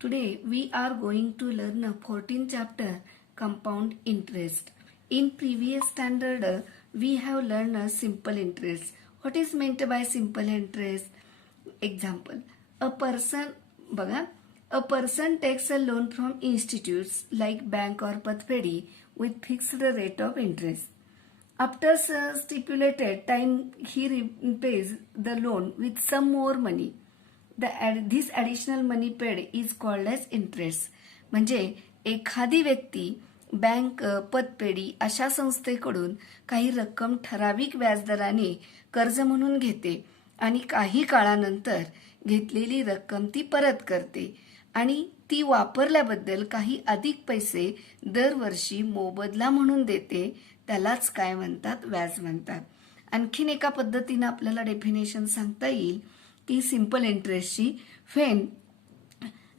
Today we are going to learn a 14th chapter compound interest. In previous standard we have learned a simple interest. What is meant by simple interest? Example, a person takes a loan from institutes like bank or Pathpedi with fixed rate of interest. After stipulated time, he repays the loan with some more money. This additional money paid is called as interest. म्हणजे एखादी व्यक्ती bank, पतपेढी अशा संस्थेकडून काही रक्कम ठराविक व्याजदराने कर्ज म्हणून घेते आणि काही काळानंतर घेतलेली रक्कम ती परत करते आणि ती वापरल्याबद्दल काही अधिक पैसे दरवर्षी मोबदला म्हणून देते. त्यालाच काय म्हणतात? व्याज म्हणतात. आणखीन एका पद्धतीने आपल्याला डेफिनेशन सांगता येईल ती सिंपल इंटरेस्टची. When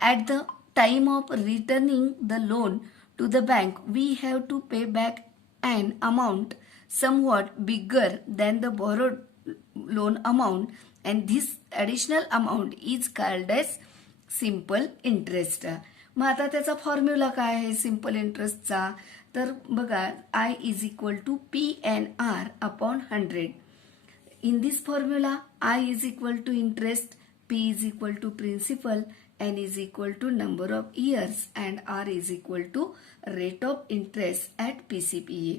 at the time of returning the loan to the bank we have to pay back an amount somewhat bigger than the borrowed loan amount and this additional amount is called as simple interest. मग आता त्याचा formula काय आहे simple इंटरेस्टचा? तर बघा, I is equal to PNR upon 100. In this formula, I is equal to interest, P is equal to principal, N is equal to number of years and R is equal to rate of interest at PCPA.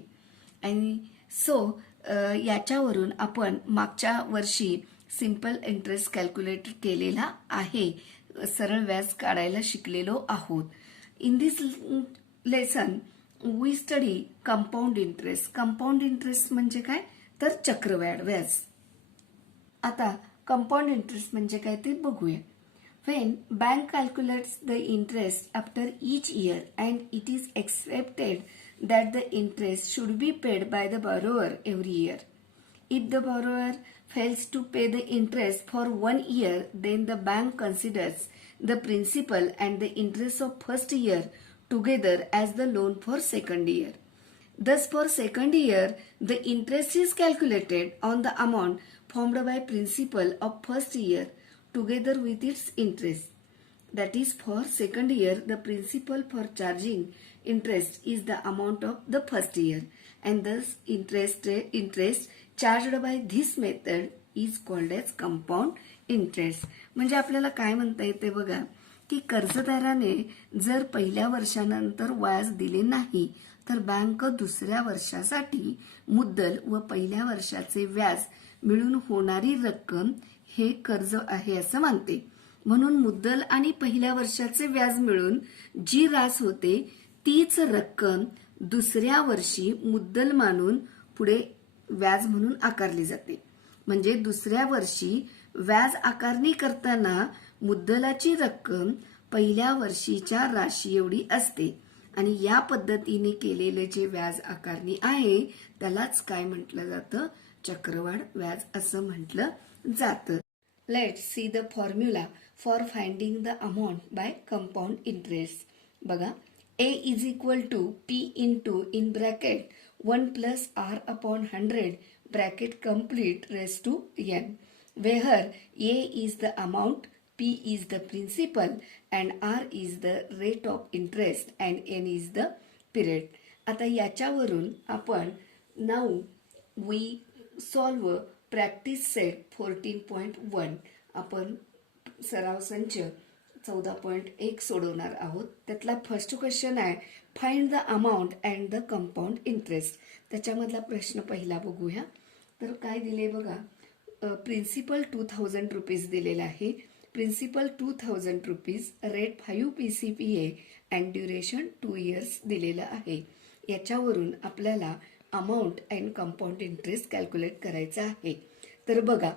आणि so याच्यावरून आपण मागच्या वर्षी simple interest calculate केलेला आहे, सरळ व्याज काढायला शिकलेलो आहोत. In this lesson we study compound interest. Compound interest म्हणजे काय? तर चक्रवाढ व्याज. आता कंपाऊंड इंटरेस्ट म्हणजे काय ते बघूया. When bank calculates the interest after each year and it is expected that the interest should be paid by the borrower every year. If the borrower fails to pay the interest for 1 year, then the bank considers the principal and the interest of first year together as the loan for second year. Thus, for second year, the interest is calculated on the amount formed by principal of first year together with its interest. That is, for second year, the principal for charging interest is the amount of the first year, and thus interest charged by this method is called as compound interest. म्हणजे आपल्याला काय म्हणता येते बघा, की कर्जदाराने जर पहिल्या वर्षानंतर व्याज दिले नाही तर बँक दुसऱ्या वर्षासाठी मुद्दल व पहिल्या वर्षाचे व्याज मिळून होणारी रक्कम हे कर्ज आहे असं मानते. म्हणून मुद्दल आणि पहिल्या वर्षाचे व्याज मिळून जी रास होते तीच रक्कम दुसऱ्या वर्षी मुद्दल मानून पुढे व्याज म्हणून आकारली जाते. म्हणजे दुसऱ्या वर्षी व्याज आकारणी करताना मुद्दलाची रक्कम पहिल्या वर्षीच्या राशी एवढी असते आणि या पद्धतीने केलेले जे व्याज आकारणी आहे त्यालाच काय म्हटलं जातं? चक्रवाढ व्याज असं म्हटलं जातं. Let's see the formula for finding the amount by compound interest. बघा, A is equal to P into in bracket 1 plus R upon 100 bracket complete raised to N, where A is the amount, P is the principal and R is the rate of interest and N is the period. आता याच्यावरून आपण now we solve practice set 14.1. आपण सराव संच 14.1 सोडवणार आहोत. त्यातला first question आहे find the amount and the compound interest. त्याच्यामधला प्रश्न पहिला बघूया. तर काय दिले बघा, प्रिन्सिपल 2000 रुपीज दिलेला आहे. Principal 2000 rupees, rate 5 PCPA and duration 2 years दिलेलं आहे. याच्यावरून आपल्याला amount and compound interest calculate करायचा आहे. तर बघा,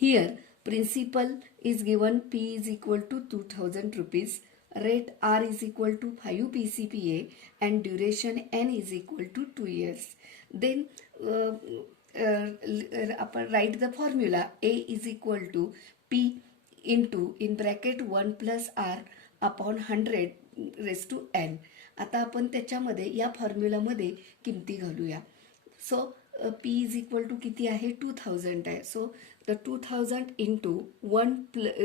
here principal is given P is equal to 2000 rupees, rate R is equal to 5 PCPA and duration N is equal to 2 years. Then write the formula A is equal to P into in bracket 1 plus R upon 100 raised to N. आता आपण त्याच्यामध्ये या फॉर्म्युलामध्ये किमती घालूया. So P is equal to किती आहे 2000 आहे. So the 2000 into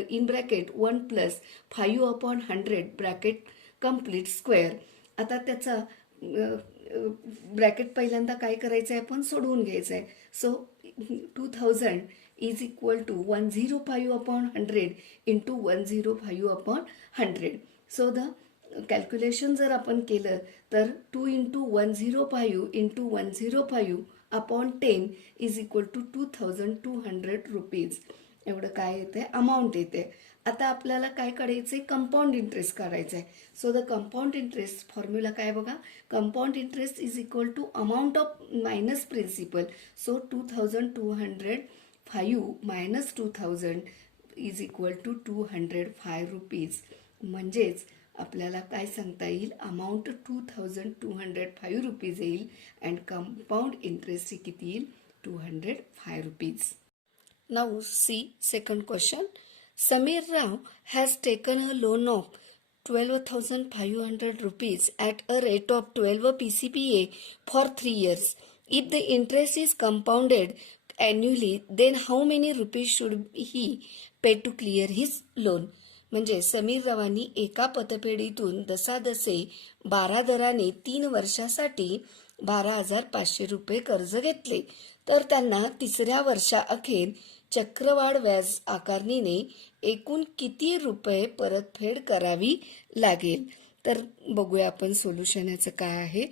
in bracket 1 plus 5/100 bracket complete square. आता त्याचा ब्रॅकेट पहिल्यांदा काय करायचं आहे आपण सोडवून घ्यायचं आहे. So 2000 is equal to 105/100 into 105/100. So the calculation जर आपण केलं तर 2 into 105 into 105/10 is equal to 2200 rupees एवढं काय येते अमाऊंट येते. आता आपल्याला काय काढायचं आहे कंपाऊंड इंटरेस्ट काढायचं आहे. So the compound interest formula काय बघा, compound interest is equal to amount of minus principal. So 2205 minus 2000 is equal to 205 rupees. म्हणजेच आपल्याला काय सांगता येईल अमाऊंट 2205 रुपीज येईल अँड कंपाऊंड इंटरेस्ट किती येईल 205 rupees. Now see second question. Samir Rao has taken a loan of 12,500 rupees at a rate of 12 PCPA for 3 years. If the interest is compounded annually, then how many rupees should he pay to clear his loan? म्हणजे समीर रावांनी एका पतफेडीतून दसादसे 12 दराने 3 वर्षासाठी 12,500 रुपये कर्ज घेतले. तर त्यांना तिसऱ्या वर्षाअखेर चक्रवाढ व्याज आकारणीने एकूण किती रुपये परतफेड करावी लागेल. तर बघूया आपण सोल्युशन याचं काय आहे.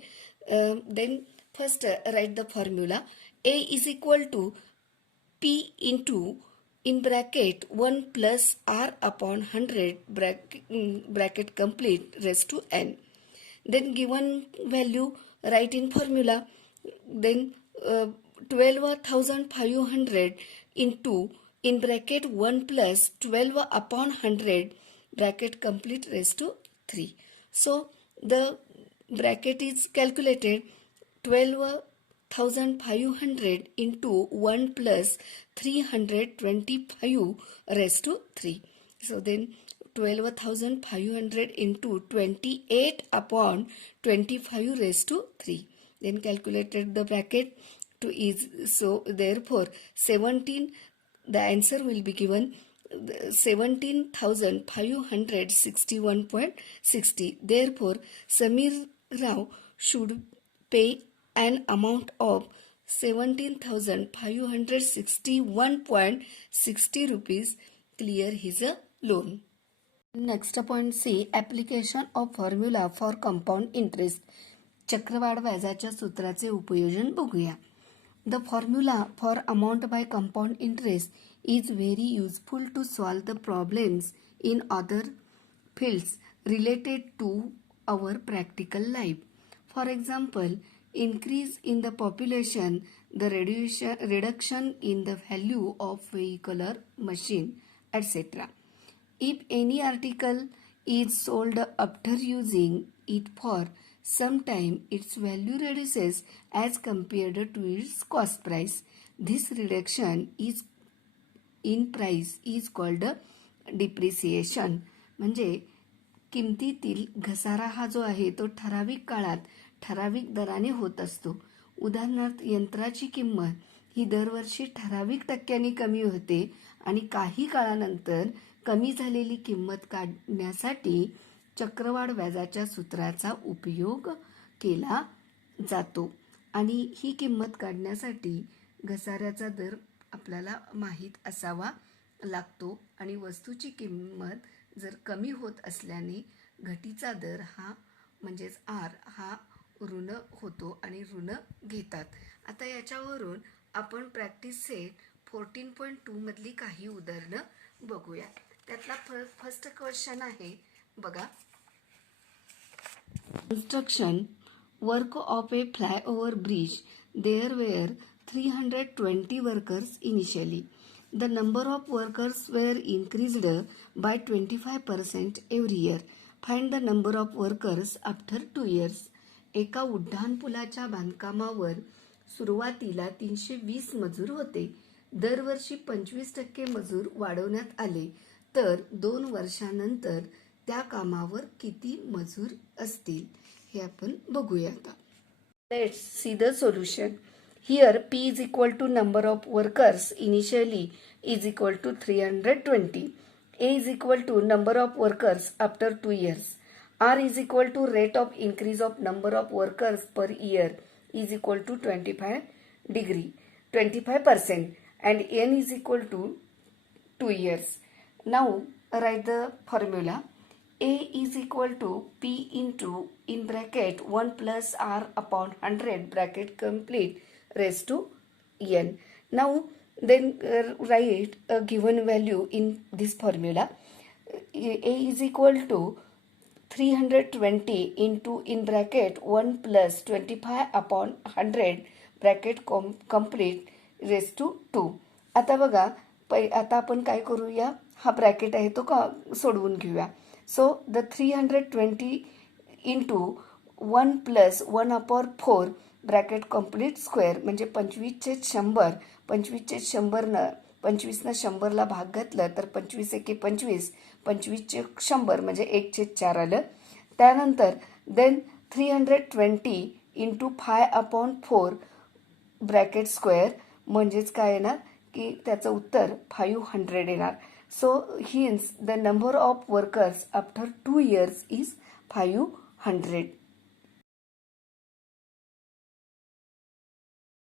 Then first write the formula. A is equal to P into in bracket 1 plus r upon 100 bracket complete raised to n. Then given value write in formula. Then 12,500 into in bracket 1 plus 12 upon 100 bracket complete raised to 3. So the bracket is calculated 12,500 into 1 plus 325 raised to 3. So then 12,500 into 28 upon 25 raised to 3. Then calculated the bracket to is, so therefore 17, the answer will be given 17,561.60. Therefore Samir Rao should pay an amount of 17,561.60 rupees clear his loan. Next point C, application of formula for compound interest. चक्रवाढ व्याजाच्या सूत्राचे उपयोजन बघूया. The formula for amount by compound interest is very useful to solve the problems in other fields related to our practical life. For example, increase in the population, the reduction in the value of vehicular machine, etc. If any article is sold after using it for some time, its value reduces as compared to its cost price. This reduction is in price is called depreciation. म्हणजे किमतीतील घसारा हा जो आहे तो ठराविक काळात ठराविक दराने होत असतो. उदाहरणार्थ यंत्राची किंमत ही दरवर्षी ठराविक टक्क्यांनी कमी होते आणि काही काळानंतर कमी झालेली किंमत काढण्यासाठी चक्रवाढ व्याजाच्या सूत्राचा उपयोग केला जातो. आणि ही किंमत काढण्यासाठी घसाऱ्याचा दर आपल्याला माहीत असावा लागतो आणि वस्तूची किंमत जर कमी होत असल्याने घटीचा दर हा म्हणजेच आर हा ऋण होतो आणि ऋण घेतात. आता याच्यावरून आपण प्रॅक्टिस सेट 14.2 मधली काही उदाहरणं बघूया. त्यातला फर्स्ट क्वेश्चन आहे बघा. Construction work of a flyover bridge. There were 320 workers initially. The number of workers were increased by 25% every year. Find the number of workers after 2 years. एका उड्डाणपुलाच्या बांधकामावर सुरुवातीला 320 मजूर होते. दरवर्षी 25% मजूर वाढवण्यात आले. तर 2 वर्षानंतर त्या कामावर किती मजूर असतील हे आपण बघूया. आता let's see the solution. Here P is equal to number of workers initially is equal to 320. A is equal to number of workers after 2 years. R is equal to rate of increase of number of workers per year is equal to 25% and N is equal to 2 years. Now write the formula. A is equal to P into in bracket 1 plus R upon 100 bracket complete raised to N. Now then write a given value in this formula. A is equal to 320 into in bracket 1 plus 25 upon 100 bracket complete raised to 2. आता बघा आता आपण काय करूया, हा bracket आहे तो सोडवून घेऊया. So the 320 into 1 plus 1 upon 4 bracket complete square म्हणजे 25/100. 25/100 25 100ला भाग घातलं तर 25 एके 25, 25/100 म्हणजे 1/4 आलं. त्यानंतर देन 320 इंटू 5/4 ब्रॅकेट स्क्वेअर म्हणजेच काय येणार की त्याचं उत्तर 500 येणार. So hence the number of workers after 2 years is 500.